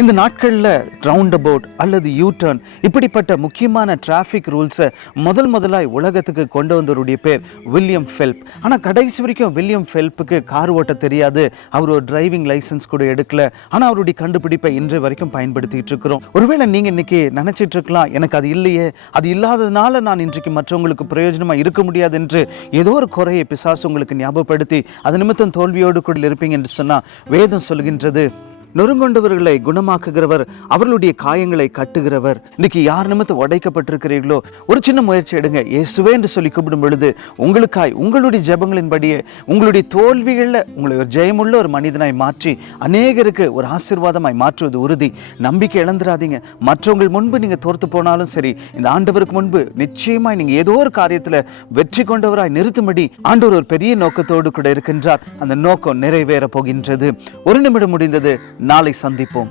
இந்த நாட்களில் round about அல்லது யூ டர்ன் இப்படிப்பட்ட முக்கியமான டிராஃபிக் ரூல்ஸை முதலாய் உலகத்துக்கு கொண்டு வந்தவருடைய பேர் வில்லியம் ஃபெல்ப். ஆனால் கடைசி வரைக்கும் வில்லியம் ஃபெல்ப்புக்கு கார் ஓட்ட தெரியாது, அவர் ஒரு டிரைவிங் லைசன்ஸ் கூட எடுக்கல. ஆனால் அவருடைய கண்டுபிடிப்பை இன்று வரைக்கும் பயன்படுத்திட்டு இருக்கிறோம். ஒருவேளை நீங்கள் இன்னைக்கு நினைச்சிட்டு இருக்கலாம், எனக்கு அது இல்லையே, அது இல்லாததுனால நான் இன்றைக்கு மற்றவங்களுக்கு பிரயோஜனமாக இருக்க முடியாது என்று ஏதோ ஒரு குறையை பிசாசு உங்களுக்கு ஞாபகப்படுத்தி அது நிமித்தம் தோல்வியோடு கூட இருப்பீங்க என்று சொன்னால் வேதம் சொல்கின்றது, நொறுங்கொண்டவர்களை குணமாக்குகிறவர், அவர்களுடைய காயங்களை கட்டுகிறவர். இன்னைக்கு யார் நிமித்தம் உடைக்கப்பட்டிருக்கிறீர்களோ ஒரு சின்ன முயற்சி எடுங்க. இயேசுவே என்று சொல்லி கூப்பிடும் பொழுது உங்களுக்காய் உங்களுடைய ஜெபங்களின்படியே உங்களுடைய தோல்விகளில் உங்களை ஒரு ஜெயமுள்ள ஒரு மனிதனாய் மாற்றி அநேகருக்கு ஒரு ஆசீர்வாதமாய் மாற்றுவது உறுதி. நம்பிக்கை இழந்துடாதீங்க. மற்றவங்கள் முன்பு நீங்கள் தோர்த்து போனாலும் சரி, இந்த ஆண்டவருக்கு முன்பு நிச்சயமாய் நீங்கள் ஏதோ ஒரு காரியத்தில் வெற்றி கொண்டவராய் நிறுத்தும்படி ஆண்டவர் ஒரு பெரிய நோக்கத்தோடு கூட இருக்கின்றார். அந்த நோக்கம் நிறைவேற போகின்றது. ஒரு நிமிடம் முடிந்தது. நாளை சந்திப்போம்.